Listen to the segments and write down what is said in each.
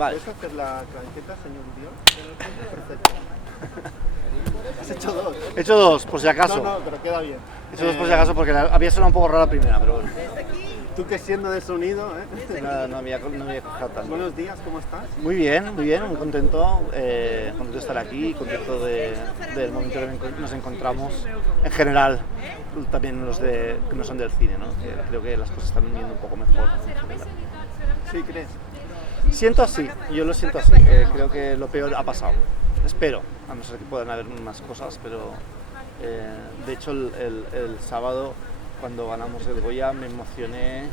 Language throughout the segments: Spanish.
Vale. ¿Puedes hacer la clanqueta, señor Uriol? Perfecto. Has hecho dos. He hecho dos, por si acaso. No, pero queda bien. He hecho dos por si acaso porque había sonado un poco rara la primera, pero bueno. Tú que siendo de sonido, No había cojado tanto. Buenos días, ¿cómo estás? Muy bien, muy contento, contento de estar aquí, contento del momento que nos encontramos en general, también los que no son del cine, ¿no? Que creo que las cosas están yendo un poco mejor. ¿Sí crees? Siento así, yo lo siento así, creo que lo peor ha pasado, espero, a no ser que puedan haber más cosas, pero de hecho el sábado cuando ganamos el Goya me emocioné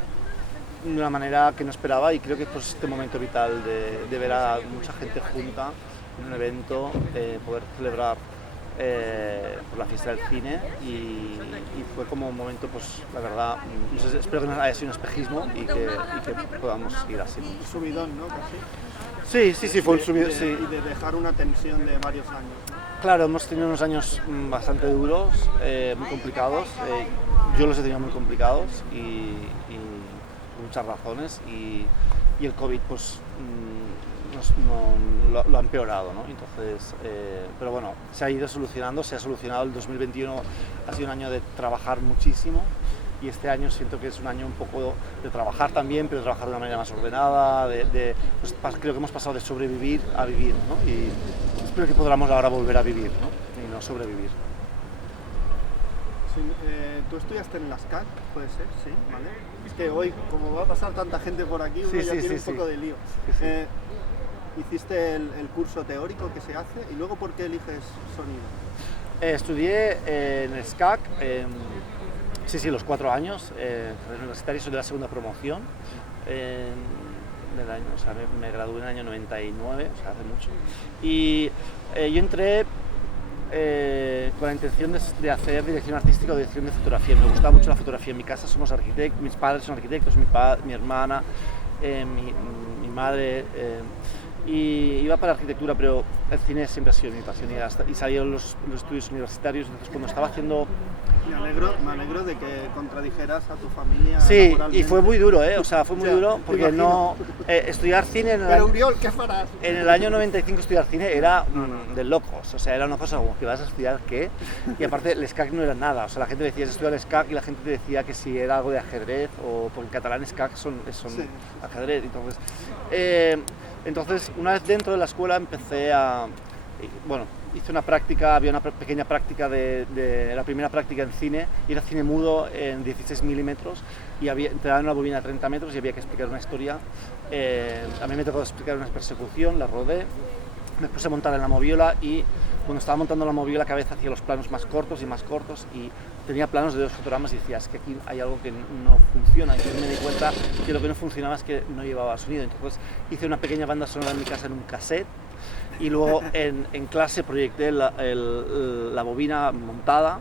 de una manera que no esperaba y creo que es pues, este momento vital de ver a mucha gente junta en un evento, poder celebrar por la fiesta del cine y fue como un momento, pues la verdad, no sé, espero que no haya sido un espejismo y que podamos seguir así. Un subidón, ¿no? Casi. Sí, fue un subidón. Sí. Y de dejar una tensión de varios años, ¿no? Claro, hemos tenido unos años bastante duros, muy complicados. Yo los he tenido muy complicados y por muchas razones y el COVID pues lo ha empeorado, ¿no? Entonces, pero bueno, se ha ido solucionando, se ha solucionado. El 2021 ha sido un año de trabajar muchísimo y este año siento que es un año un poco de trabajar también, pero trabajar de una manera más ordenada, pues creo que hemos pasado de sobrevivir a vivir, ¿no? Y espero que podamos ahora volver a vivir, ¿no? Y no sobrevivir. Sí, tú estudiaste en las CAC, puede ser, sí, ¿vale? Es que hoy, como va a pasar tanta gente por aquí, uno ya tiene un poco de lío. Sí. Hiciste el curso teórico que se hace y luego ¿por qué eliges sonido? Estudié en el SCAC, los 4 años, universitario, soy de la segunda promoción del año, o sea, me gradué en el año 99, o sea, hace mucho. Y yo entré con la intención de hacer dirección artística o dirección de fotografía. Me gustaba mucho la fotografía. En mi casa somos arquitectos, mis padres son arquitectos, mi hermana, mi madre, y iba para arquitectura, pero el cine siempre ha sido mi pasión y salieron los estudios universitarios. Entonces cuando estaba haciendo... Me alegro de que contradijeras a tu familia. Sí, y fue muy duro, o sea, fue muy duro porque no... estudiar cine en el Pero Uriol, ¿qué farás? En el año 95 estudiar cine era de locos, o sea, era una cosa como que vas a estudiar qué, y aparte el SCAC no era nada, o sea, la gente decía estudiar el SCAC y la gente te decía que si era algo de ajedrez o porque en catalán SCAC son sí. Ajedrez, entonces una vez dentro de la escuela empecé hice una práctica, había una pequeña práctica de la primera práctica en cine, y era cine mudo en 16 milímetros y te daban una bobina de 30 metros y había que explicar una historia. A mí me tocó explicar una persecución, la rodé, me puse a montar en la moviola y cuando estaba montando la moviola cada vez hacía los planos más cortos y tenía planos de 2 fotogramas y decía, es que aquí hay algo que no funciona. Entonces me di cuenta que lo que no funcionaba es que no llevaba sonido. Entonces hice una pequeña banda sonora en mi casa en un cassette y luego en clase proyecté la bobina montada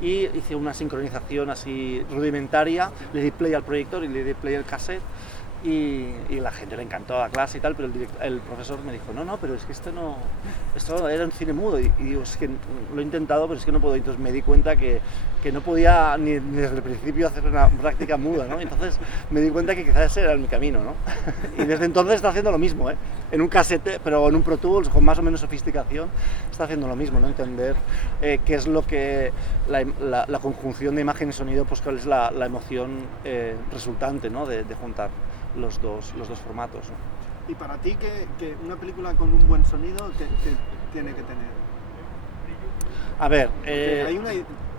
y hice una sincronización así rudimentaria, le di play al proyector y le di play al cassette y la gente le encantó la clase y tal, pero el profesor me dijo, no, pero es que esto era un cine mudo y digo, es que lo he intentado pero es que no puedo. Entonces me di cuenta que no podía ni desde el principio hacer una práctica muda, ¿no? Entonces me di cuenta que quizás ese era mi camino, ¿no? Y desde entonces está haciendo lo mismo, en un cassette, pero en un Pro Tools con más o menos sofisticación, está haciendo lo mismo, ¿no? Entender qué es lo que la conjunción de imagen y sonido, pues cuál es la emoción resultante, ¿no? De juntar los dos formatos, ¿no? Y para ti, que una película con un buen sonido, ¿qué tiene que tener? A ver,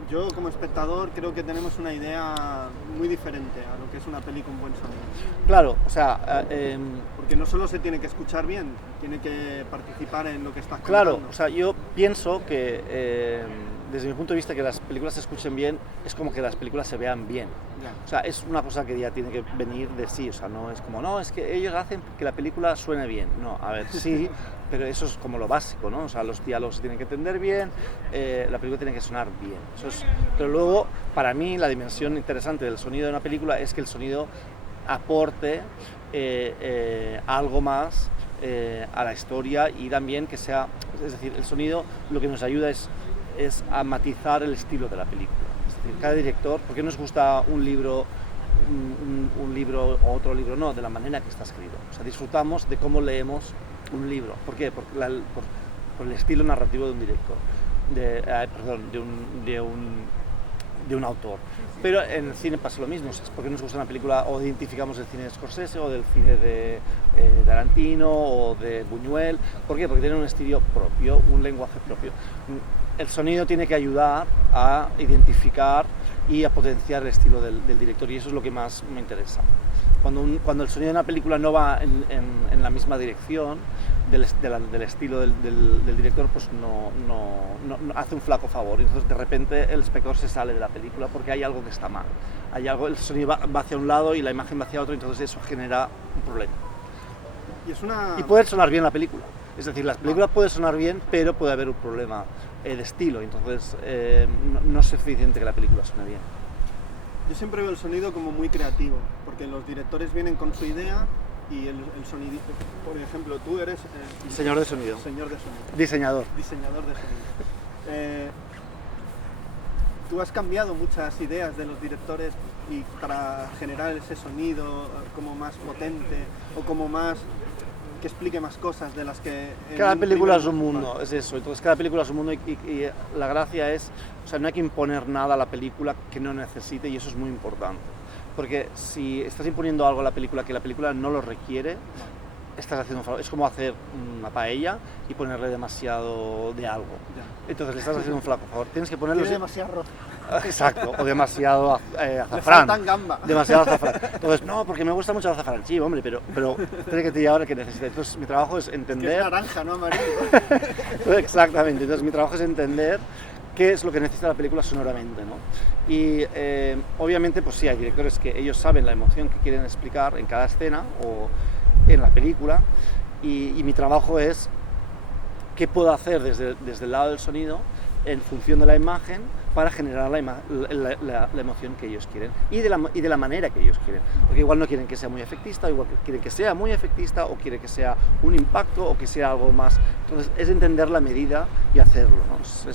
yo como espectador creo que tenemos una idea muy diferente a lo que es una peli con buen sonido. Claro, o sea... porque no solo se tiene que escuchar bien, tiene que participar en lo que estás contando. Claro, o sea, yo pienso que desde mi punto de vista que las películas se escuchen bien es como que las películas se vean bien. Ya. O sea, es una cosa que ya tiene que venir de sí, o sea, no es como, no, es que ellos hacen que la película suene bien. No, a ver, sí, pero eso es como lo básico, ¿no? O sea, los diálogos se tienen que entender bien, la película tiene que sonar bien. Pero luego, para mí, la dimensión interesante del sonido de una película es que el sonido aporte algo más a la historia y también que sea, es decir, el sonido lo que nos ayuda es a matizar el estilo de la película. Es decir, cada director, ¿por qué nos gusta un libro un libro o otro libro, no, de la manera que está escrito. O sea, disfrutamos de cómo leemos un libro. ¿Por qué? Por el estilo narrativo de un director, de un autor. Pero en el cine pasa lo mismo, es porque nos gusta una película o identificamos el cine de Scorsese o del cine de Tarantino o de Buñuel. ¿Por qué? Porque tienen un estilo propio, un lenguaje propio. El sonido tiene que ayudar a identificar y a potenciar el estilo del director, y eso es lo que más me interesa. Cuando el sonido de una película no va en la misma dirección del estilo del director, pues no hace un flaco favor. Entonces de repente el espectador se sale de la película porque hay algo que está mal. El sonido va hacia un lado y la imagen va hacia otro, entonces eso genera un problema. Y puede sonar bien la película. Es decir, la película puede sonar bien, pero puede haber un problema de estilo, entonces no es suficiente que la película suene bien. Yo siempre veo el sonido como muy creativo, porque los directores vienen con su idea y el sonido, por ejemplo, tú eres Señor de sonido. Diseñador de sonido. Tú has cambiado muchas ideas de los directores y para generar ese sonido como más potente o como más que explique más cosas de las que... Cada película es un mundo, es eso. Entonces cada película es un mundo y la gracia es, o sea, no hay que imponer nada a la película que no necesite, y eso es muy importante. Porque si estás imponiendo algo a la película que la película no lo requiere, estás haciendo un favor. Es como hacer una paella y ponerle demasiado de algo. Entonces le estás haciendo un flaco favor. Tienes que ponerle... Tiene demasiado arroz. Exacto, o demasiado azafrán. Le faltan gamba. Demasiado azafrán. Entonces, no, porque me gusta mucho el azafrán. Sí, hombre, pero tiene que tirar ahora que necesita. Entonces mi trabajo es entender... Es que es naranja, no amarillo. Exactamente. Entonces mi trabajo es entender qué es lo que necesita la película sonoramente, ¿no? Y obviamente, pues sí, hay directores que ellos saben la emoción que quieren explicar en cada escena o en la película, y mi trabajo es qué puedo hacer desde el lado del sonido en función de la imagen para generar la emoción que ellos quieren y de la manera que ellos quieren, porque igual no quieren que sea muy efectista, igual que quieren que sea muy efectista, o quieren que sea un impacto o que sea algo más. Entonces es entender la medida y hacerlo, ¿no?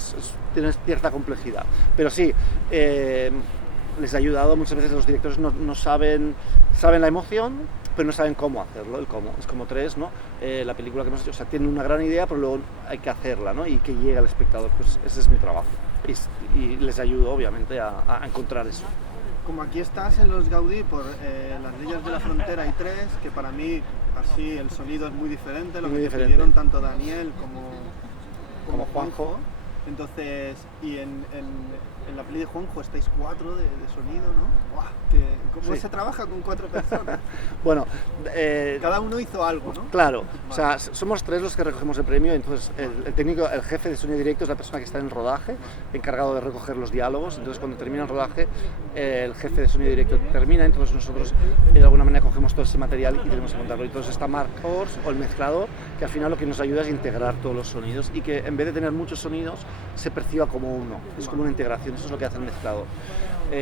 Tiene cierta complejidad, pero sí, les ha ayudado. Muchas veces los directores no saben la emoción, pero no saben cómo hacerlo, el cómo. Es como Tres, ¿no? La película que hemos hecho, o sea, tiene una gran idea, pero luego hay que hacerla, ¿no? Y que llegue al espectador, pues ese es mi trabajo. Y les ayudo, obviamente, a encontrar eso. Como aquí estás en los Gaudí por Las Leyes de la Frontera y Tres, que para mí así el sonido es muy diferente, lo muy que te pidieron tanto Daniel como Juanjo. Entonces, y en la peli de Juanjo estáis 4 de sonido, ¿no? ¡Guau! ¿Cómo se trabaja con 4 personas? Bueno, cada uno hizo algo, ¿no? Claro, o sea, somos 3 los que recogemos el premio, entonces el técnico, el jefe de sonido directo es la persona que está en el rodaje, encargado de recoger los diálogos. Entonces cuando termina el rodaje, el jefe de sonido directo termina, entonces nosotros de alguna manera cogemos todo ese material y tenemos que montarlo. Entonces está Mark Horst o el mezclador, que al final lo que nos ayuda es integrar todos los sonidos y que en vez de tener muchos sonidos se perciba como uno, es como una integración. Eso es lo que hace el mezclador.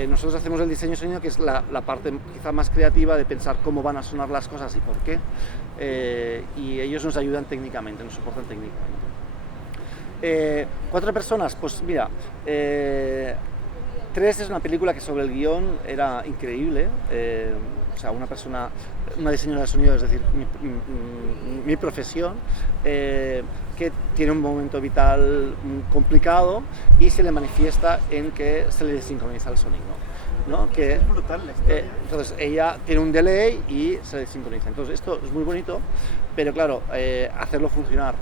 Nosotros hacemos el diseño de sonido, que es la parte quizá más creativa de pensar cómo van a sonar las cosas y por qué, y ellos nos ayudan técnicamente, nos soportan técnicamente. 4 personas, pues mira, Tres es una película que sobre el guión era increíble. O sea, una diseñadora de sonido, es decir, mi profesión, que tiene un momento vital complicado y se le manifiesta en que se le desincroniza el sonido, ¿no? Es brutal la historia. Entonces ella tiene un delay y se desincroniza. Entonces esto es muy bonito, pero claro, hacerlo funcionar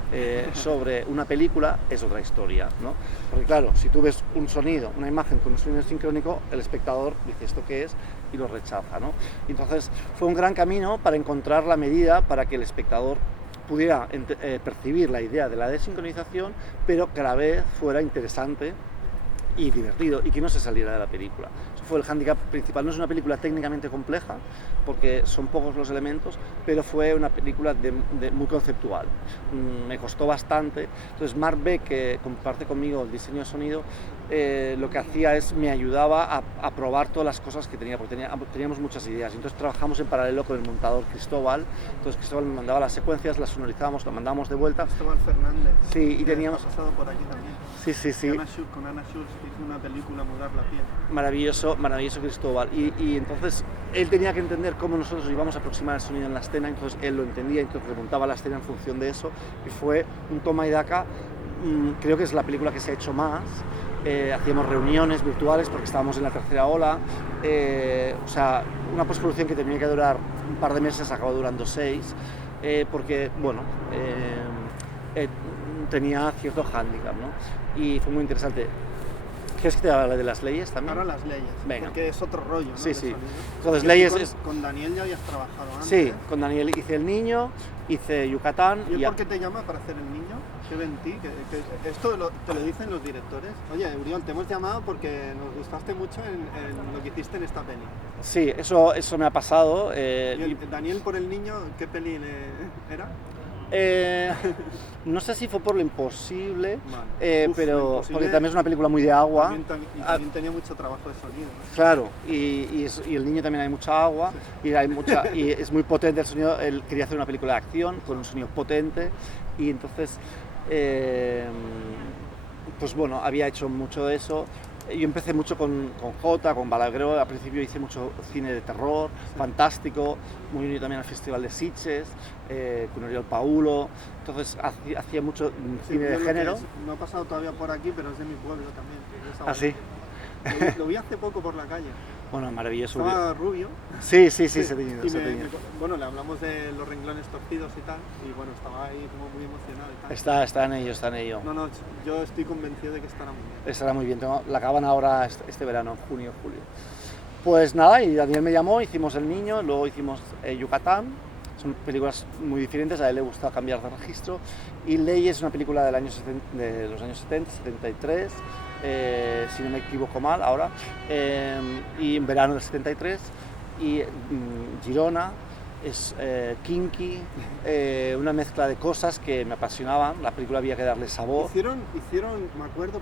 sobre una película es otra historia, ¿no? Porque claro, si tú ves un sonido, una imagen con un sonido sincrónico, el espectador dice ¿esto qué es? Y lo rechaza, ¿no? Entonces fue un gran camino para encontrar la medida para que el espectador pudiera percibir la idea de la desincronización, pero que a la vez fuera interesante y divertido y que no se saliera de la película. Eso fue el hándicap principal. No es una película técnicamente compleja porque son pocos los elementos, pero fue una película muy conceptual. Me costó bastante. Entonces Mark Beck, que comparte conmigo el diseño de sonido, lo que hacía es me ayudaba a probar todas las cosas que tenía, porque teníamos muchas ideas. Entonces trabajamos en paralelo con el montador Cristóbal. Entonces Cristóbal me mandaba las secuencias, las sonorizábamos, las mandábamos de vuelta. Cristóbal Fernández. Sí, y teníamos... Ha pasado por aquí también. Sí. Con Anna Schulz hizo una película, Mudar la piel. Maravilloso. maravilloso Cristóbal. Y entonces él tenía que entender cómo nosotros íbamos a aproximar el sonido en la escena, entonces él lo entendía, entonces remontaba la escena en función de eso, y fue un toma y daca. Creo que es la película que se ha hecho más. Hacíamos reuniones virtuales porque estábamos en la tercera ola, o sea, una postproducción que tenía que durar un par de meses acabó durando 6, porque, bueno, tenía cierto hándicap, ¿no? Y fue muy interesante. ¿Quieres que te hable de las leyes también? Ahora las leyes, venga. Porque es otro rollo, ¿no? Sí, sí. Entonces, leyes con Daniel ya habías trabajado antes. Sí, con Daniel hice El Niño, hice Yucatán. ¿Y por qué te llama para hacer El Niño? ¿Qué ve en ti? Esto te lo dicen los directores. Oye, Uriol, te hemos llamado porque nos gustaste mucho en lo que hiciste en esta peli. Sí, eso me ha pasado. Daniel por El Niño, ¿qué peli era? No sé si fue por Lo Imposible, vale. pero Lo Imposible, porque también es una película muy de agua. También tenía mucho trabajo de sonido, ¿no? Claro, y El Niño también hay mucha agua, sí. y es muy potente el sonido. Él quería hacer una película de acción con un sonido potente, y entonces, pues bueno, había hecho mucho de eso. Yo empecé mucho con Jota, con Balagueró. Al principio hice mucho cine de terror, sí. Fantástico, muy unido también al Festival de Sitges, con Oriol Paulo. Entonces hacía mucho cine de género. No he pasado todavía por aquí, pero es de mi pueblo también. ¿Ah, sí? Lo vi hace poco por la calle. Bueno, maravilloso. Estaba rubio. Sí, se teñido. Bueno, le hablamos de los renglones torcidos y tal, y bueno, estaba ahí como muy emocionado y tal. Está en ello. No, yo estoy convencido de que estará muy bien. Estará muy bien, la acaban ahora este verano, en junio, julio. Pues nada, y Daniel me llamó, hicimos El Niño, luego hicimos Yucatán. Son películas muy diferentes, a él le gusta cambiar de registro. Y Leyes es una película de los años 70, 73, si no me equivoco mal ahora, y en verano del 73. Y Girona es kinky, una mezcla de cosas que me apasionaban. La película había que darle sabor. Hicieron, me acuerdo,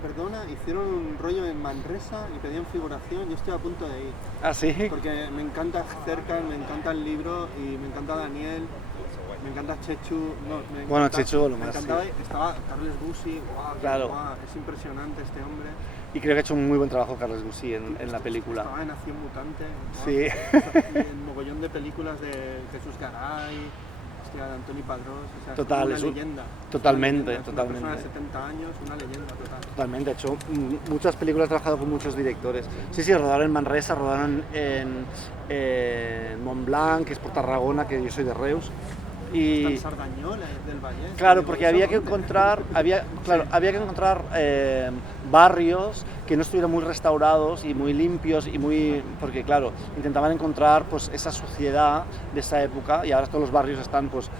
hicieron un rollo en Manresa y pedían figuración. Yo estoy a punto de ir. ¿Ah, sí? Porque me encanta Cercan, me encanta el libro y me encanta Daniel, me encanta Chechu. Bueno, Chechu lo me más. encantaba, Sí. Estaba Carles Bussi, claro. Es impresionante este hombre. Y creo que ha hecho un muy buen trabajo Carles Bussi en la película. Estaba en Acción Mutante, sí. Y en mogollón de películas de Jesús Garay, de Antoni Padrós, o sea, total, es una leyenda. Totalmente. Una persona de 70 años, una leyenda total. Totalmente, ha hecho muchas películas, ha trabajado con muchos directores. Sí, rodaron en Manresa, rodaron en Montblanc, que es por Tarragona, que yo soy de Reus. Y en Sardañola, del Vallés. Claro, porque había que encontrar, barrios que no estuvieran muy restaurados y muy limpios porque claro, intentaban encontrar pues esa suciedad de esa época, y ahora todos los barrios están pues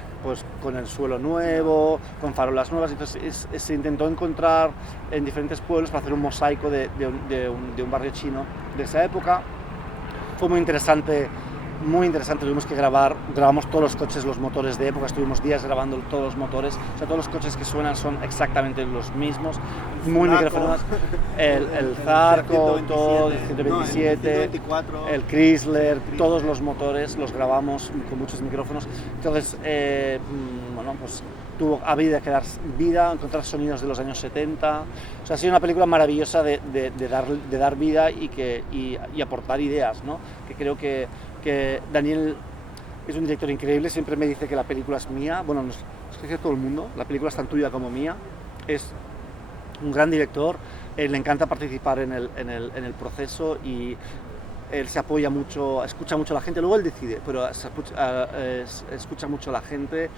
con el suelo nuevo, con farolas nuevas. Entonces se intentó encontrar en diferentes pueblos para hacer un mosaico de un barrio chino de esa época. Fue muy interesante, tuvimos que grabamos todos los coches, los motores de época, estuvimos días grabando todos los motores, o sea, todos los coches que suenan son exactamente los mismos, muy microfonados, el Zarco, todo, el 127, el Chrysler, todos los motores los grabamos con muchos micrófonos. Entonces, bueno, pues tuvo que dar vida, encontrar sonidos de los años 70, o sea, ha sido una película maravillosa de dar vida y aportar ideas, ¿no? Que creo que Daniel es un director increíble, siempre me dice que la película es mía, bueno, es que dice todo el mundo, la película es tan tuya como mía, es un gran director, le encanta participar en el proceso y él se apoya mucho, escucha mucho a la gente, luego él decide, pero escucha mucho a la gente.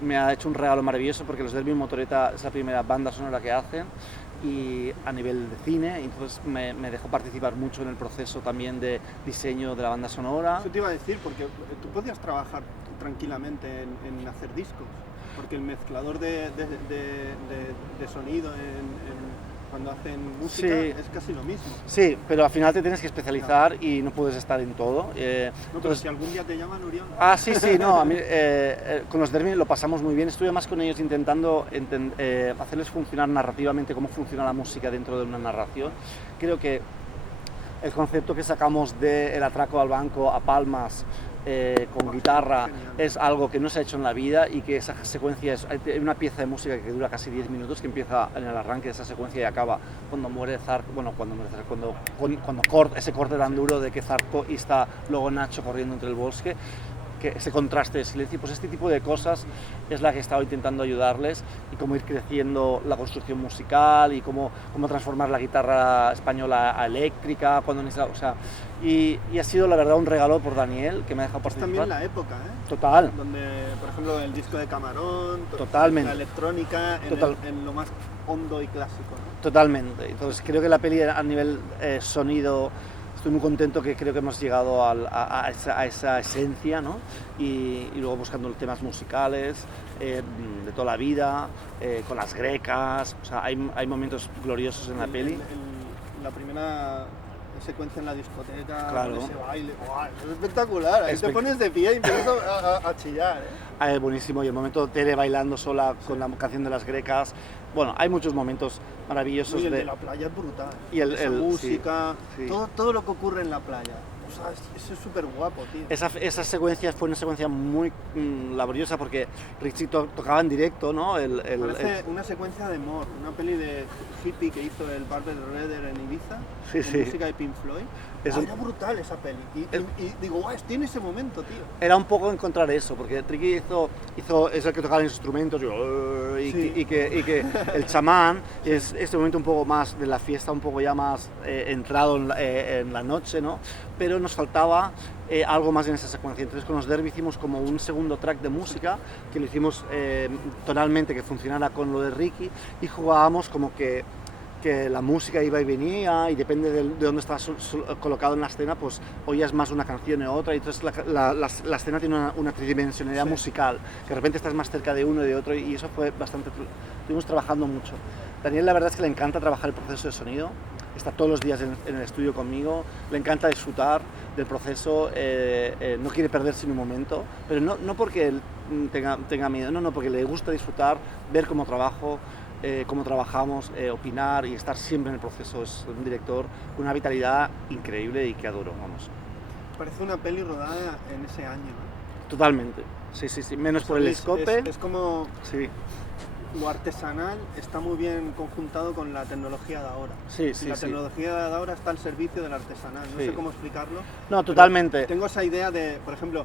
Me ha hecho un regalo maravilloso porque Los Derby Motoreta es la primera banda sonora que hacen, y a nivel de cine, entonces me dejó participar mucho en el proceso también de diseño de la banda sonora. Eso te iba a decir, porque tú podías trabajar tranquilamente en hacer discos, porque el mezclador de sonido cuando hacen música es casi lo mismo. Sí, pero al final te tienes que especializar y no puedes estar en todo. Pero si algún día te llaman, Uriol... Sí, no, a mí con los Derby lo pasamos muy bien, estuve más con ellos intentando hacerles funcionar narrativamente, cómo funciona la música dentro de una narración. Creo que el concepto que sacamos del atraco al banco a Palmas con guitarra, es algo que no se ha hecho en la vida y que esa secuencia hay una pieza de música que dura casi 10 minutos que empieza en el arranque de esa secuencia y acaba cuando muere Zarco, cuando corta ese corte tan duro de que Zarco y está luego Nacho corriendo entre el bosque, que ese contraste de silencio, pues este tipo de cosas es la que he estado intentando ayudarles y cómo ir creciendo la construcción musical y cómo transformar la guitarra española a eléctrica, y ha sido la verdad un regalo por Daniel que me ha dejado participar. También la época, Total. Donde, por ejemplo, el disco de Camarón, totalmente. La electrónica en lo más hondo y clásico, ¿no? Totalmente. Entonces creo que la peli a nivel sonido, estoy muy contento que creo que hemos llegado a esa esencia, ¿no? Y luego buscando temas musicales de toda la vida, con las grecas, o sea, hay momentos gloriosos en la peli. La primera secuencia en la discoteca, claro. Ese baile, ¡wow! Es espectacular, ahí te pones de pie y empiezas a chillar. Buenísimo, y el momento de Tere bailando sola con la canción de las grecas. Bueno, hay muchos momentos maravillosos. Y el de la playa es brutal. Y esa música, sí. Todo lo que ocurre en la playa. O sea, eso es súper guapo, tío. Esa secuencia fue una secuencia muy laboriosa porque Richie tocaba en directo, ¿no? Parece una secuencia de More, una peli de hippie que hizo el Barbet Redder en Ibiza, con música de Pink Floyd. Era brutal esa peli. Y digo, guau, tiene ese momento, tío. Era un poco encontrar eso, porque Ricky hizo eso que tocaba los instrumentos y que el chamán es este momento un poco más de la fiesta, un poco ya más entrado en la noche, ¿no? Pero nos faltaba algo más en esa secuencia. Entonces con los Derby hicimos como un segundo track de música que lo hicimos tonalmente, que funcionara con lo de Ricky, y jugábamos como que la música iba y venía y depende de dónde estás colocado en la escena, pues oías más una canción o otra, y entonces la escena tiene una tridimensionalidad musical, que de repente estás más cerca de uno y de otro, y eso fue bastante... Estuvimos trabajando mucho. Daniel, la verdad es que le encanta trabajar el proceso de sonido, está todos los días en el estudio conmigo, le encanta disfrutar del proceso, no quiere perderse ni un momento, pero no porque él tenga miedo, no, porque le gusta disfrutar, ver cómo trabajo, cómo trabajamos, opinar y estar siempre en el proceso. Es un director con una vitalidad increíble y que adoro, vamos. Parece una peli rodada en ese año, ¿no? Totalmente, sí, menos por el escope. Es como... Sí. Lo artesanal está muy bien conjuntado con la tecnología de ahora. La tecnología de ahora está al servicio del artesanal, no sé cómo explicarlo. No, totalmente. Tengo esa idea de, por ejemplo,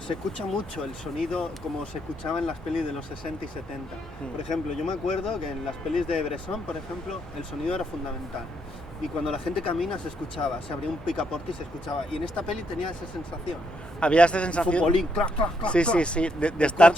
se escucha mucho el sonido como se escuchaba en las pelis de los 60 y 70. Por ejemplo, yo me acuerdo que en las pelis de Bresson, por ejemplo, el sonido era fundamental. Y cuando la gente camina se escuchaba, se abría un picaporte y se escuchaba. Y en esta peli tenía esa sensación. Había esa sensación. Futbolín, clac, clac, clac. Sí, de estar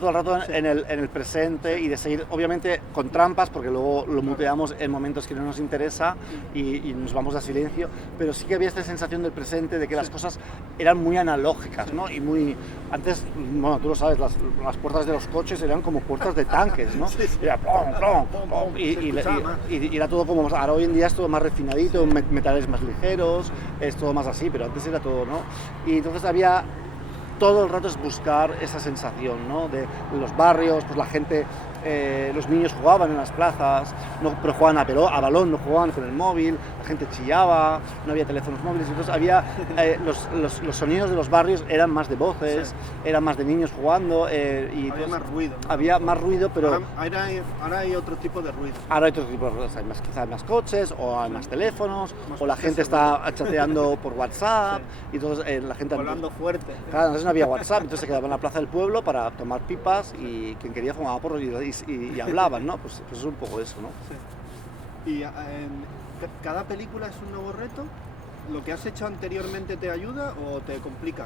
todo el rato Sí. en el presente y de seguir, obviamente, con trampas, porque luego lo muteamos en momentos que no nos interesa y nos vamos a silencio. Pero sí que había esta sensación del presente, de que las cosas eran muy analógicas, ¿no? Y muy... Antes, bueno, tú lo sabes, las puertas de los coches eran como puertas de tanques, ¿no? Era plom, plom, plom, y era todo como... Ahora hoy en día es todo más refinadito, metales más ligeros, es todo más así, pero antes era todo, ¿no? Y entonces había todo el rato es buscar esa sensación, ¿no? De los barrios, pues la gente, los niños jugaban en las plazas, pero jugaban a balón, no jugaban con el móvil, la gente chillaba, no había teléfonos móviles, entonces había los sonidos de los barrios eran más de voces, eran más de niños jugando, y había más ruido, ¿no? Había más ruido, pero ahora hay otro tipo de ruido. Ahora hay otro tipo de ruido, quizás hay más coches, o hay más teléfonos, o la gente está chateando por WhatsApp, y entonces la gente... Hablando fuerte. Claro, entonces no había WhatsApp, entonces se quedaba en la plaza del pueblo para tomar pipas, y quien quería fumaba porros y hablaban, ¿no? Pues es un poco eso, ¿no? Sí. Y cada película es un nuevo reto. ¿Lo que has hecho anteriormente te ayuda o te complica?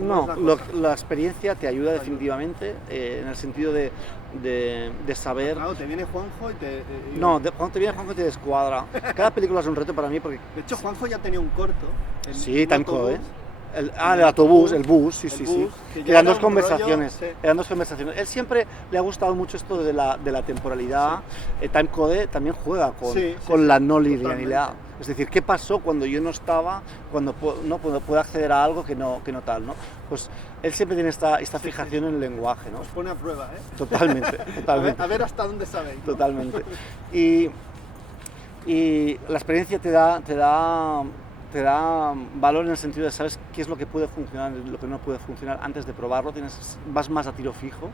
No, la experiencia te ayuda definitivamente, en el sentido de saber... Claro, te viene Juanjo y te... No, cuando te viene Juanjo te descuadra. Cada película es un reto para mí porque... De hecho, Juanjo ya tenía un corto. Sí, Time Code. El autobús, el bus, sí. Eran dos conversaciones, eran dos conversaciones. Él siempre le ha gustado mucho esto de la temporalidad. Time Code también juega con la no linealidad. Es decir, ¿qué pasó cuando yo no estaba, cuando puedo acceder a algo que no tal, ¿no? Pues él siempre tiene esta fijación en el lenguaje, ¿no? Os pone a prueba, ¿eh? Totalmente. A ver hasta dónde sabéis, ¿no? Totalmente. Y la experiencia te da te da valor en el sentido de sabes qué es lo que puede funcionar y lo que no puede funcionar antes de probarlo, vas más a tiro fijo.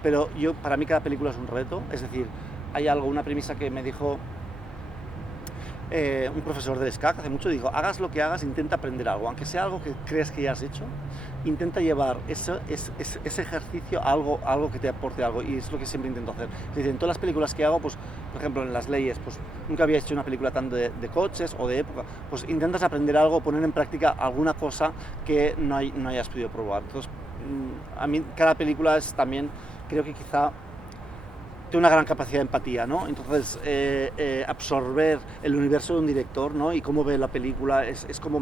Pero para mí cada película es un reto, es decir, hay una premisa que me dijo un profesor del SCAC hace mucho, dijo, hagas lo que hagas, intenta aprender algo, aunque sea algo que crees que ya has hecho, intenta llevar ese ejercicio a algo que te aporte algo, y es lo que siempre intento hacer. Es decir, en todas las películas que hago, pues, por ejemplo, en las leyes, pues nunca había hecho una película tanto de coches o de época, pues intentas aprender algo, poner en práctica alguna cosa que no hayas podido probar. Entonces, a mí cada película es también, creo que quizá tiene una gran capacidad de empatía, ¿no? Entonces, absorber el universo de un director, ¿no? Y cómo ve la película es como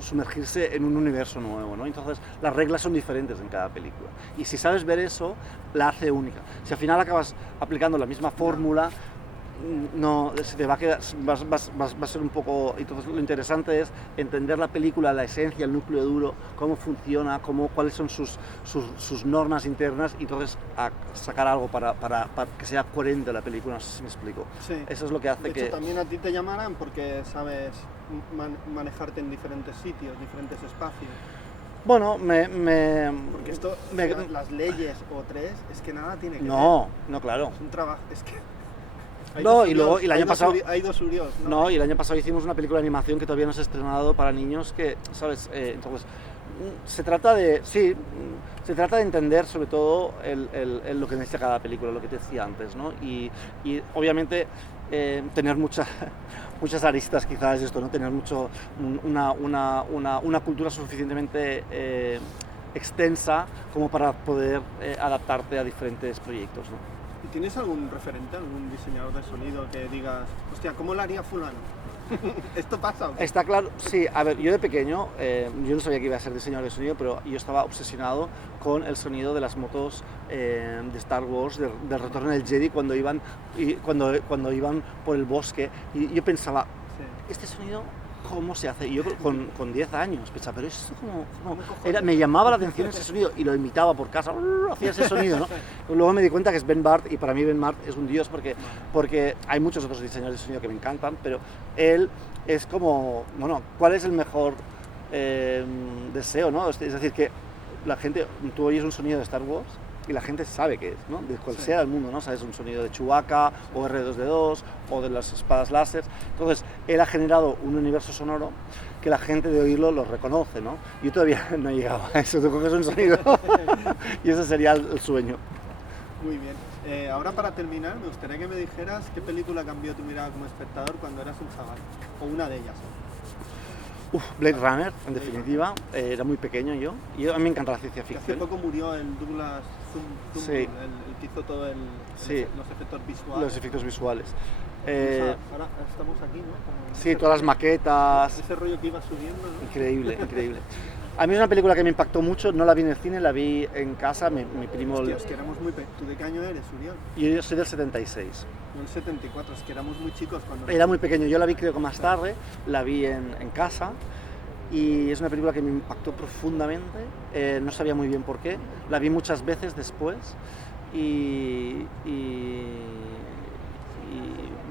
sumergirse en un universo nuevo, ¿no? Entonces, las reglas son diferentes en cada película. Y si sabes ver eso, la hace única. Si al final acabas aplicando la misma fórmula, no, se te va a quedar, va a ser un poco... Entonces lo interesante es entender la película, la esencia, el núcleo duro, cómo funciona, cuáles son sus normas internas, y entonces sacar algo para que sea coherente la película. No sé si me explico. Sí. Eso es lo que hace de hecho, también a ti te llamarán porque sabes manejarte en diferentes sitios, diferentes espacios. Bueno, porque esto, las leyes o tres, es que nada tiene que ver. No, claro. Es un trabajo, es que... No, y el año pasado... Hay dos Urios, ¿no? No, y el año pasado hicimos una película de animación que todavía no se ha estrenado para niños, que, ¿sabes? Entonces, se trata de entender sobre todo lo que necesita cada película, lo que te decía antes, ¿no? Y obviamente tener muchas aristas quizás esto, ¿no? Tener una cultura suficientemente extensa como para poder adaptarte a diferentes proyectos, ¿no? ¿Tienes algún referente, algún diseñador de sonido que digas, hostia, ¿cómo lo haría fulano? ¿Esto pasa? Está claro, sí. A ver, yo de pequeño, yo no sabía que iba a ser diseñador de sonido, pero yo estaba obsesionado con el sonido de las motos de Star Wars, del Retorno del Jedi, cuando iban por el bosque. Y yo pensaba, sí, este sonido... ¿Cómo se hace? Y yo con 10 años pensaba, pero esto me llamaba la atención ese sonido, y lo imitaba por casa, hacía ese sonido, ¿no? Luego me di cuenta que es Ben Bart, y para mí Ben Bart es un dios porque hay muchos otros diseñadores de sonido que me encantan, pero él es como, bueno, ¿cuál es el mejor deseo, ¿no? Es decir, que la gente, tú oyes un sonido de Star Wars y la gente sabe qué es, ¿no? De cual sea el mundo, ¿no? Sabes, un sonido de Chewbacca o R2D2 o de las espadas láser. Entonces, él ha generado un universo sonoro que la gente de oírlo lo reconoce, ¿no? Yo todavía no he llegado a eso, tú coges un sonido y ese sería el sueño. Muy bien. Ahora, para terminar, me gustaría que me dijeras qué película cambió tu mirada como espectador cuando eras un chaval, o una de ellas. Blade Runner, en definitiva. Era muy pequeño yo, y a mí me encanta la ciencia ficción. Hace poco murió el Douglas Trumbull, sí, el que hizo todo los efectos visuales. Los efectos visuales. Ahora estamos aquí, ¿no? Sí, todas las maquetas. Ese rollo que iba subiendo, ¿no? Increíble, increíble. A mí es una película que me impactó mucho, no la vi en el cine, la vi en casa, mi primo... Hostia, es que éramos muy... ¿Tú de qué año eres, Uriol? Yo soy del 76. Yo del 74, es que éramos muy chicos cuando... Era muy pequeño, yo la vi creo que más tarde, la vi en casa, y es una película que me impactó profundamente, no sabía muy bien por qué, la vi muchas veces después, y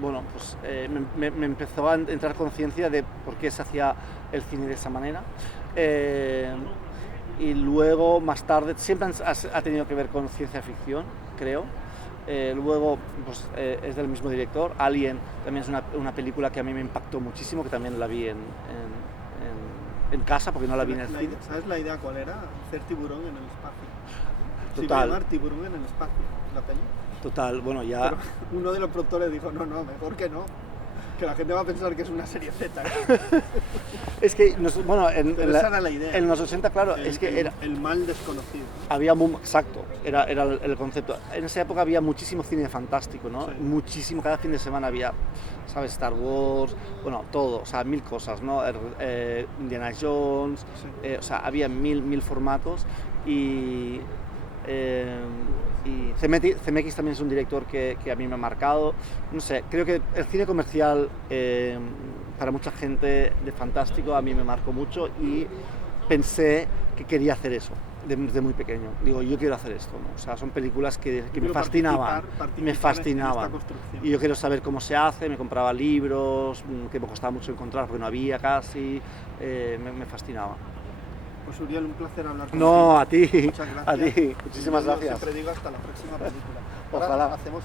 bueno, pues me empezó a entrar conciencia de por qué se hacía el cine de esa manera. Y luego, más tarde, siempre ha tenido que ver con ciencia ficción, creo. Luego, pues, es del mismo director. Alien también es una película que a mí me impactó muchísimo, que también la vi en casa, porque no la vi en el cine. ¿Sabes la idea cuál era? Hacer Tiburón en el espacio. Total. Sí, llamar Tiburón en el espacio, la peli. Total, bueno, ya... Pero uno de los productores dijo, no, mejor que no. Que la gente va a pensar que es una serie Z. Es que, bueno, esa era la idea. En los 80, claro, es que era... El mal desconocido. Exacto, era el concepto. En esa época había muchísimo cine fantástico, ¿no? Sí. Muchísimo, cada fin de semana había, ¿sabes? Star Wars, bueno, todo, o sea, 1000 cosas, ¿no? Indiana Jones, sí. O sea, había mil formatos, y Zemeckis también es un director que a mí me ha marcado. No sé, creo que el cine comercial para mucha gente de fantástico a mí me marcó mucho, y pensé que quería hacer eso. desde muy pequeño. Digo, yo quiero hacer esto, ¿no? O sea, son películas que me fascinaban. Me fascinaban. Y yo quiero saber cómo se hace, me compraba libros, que me costaba mucho encontrar porque no había casi, me fascinaba. Pues Uriel, un placer hablar contigo. No, a ti. Muchas gracias. A ti. Muchísimas gracias. Siempre digo hasta la próxima película. Ojalá. Ahora hacemos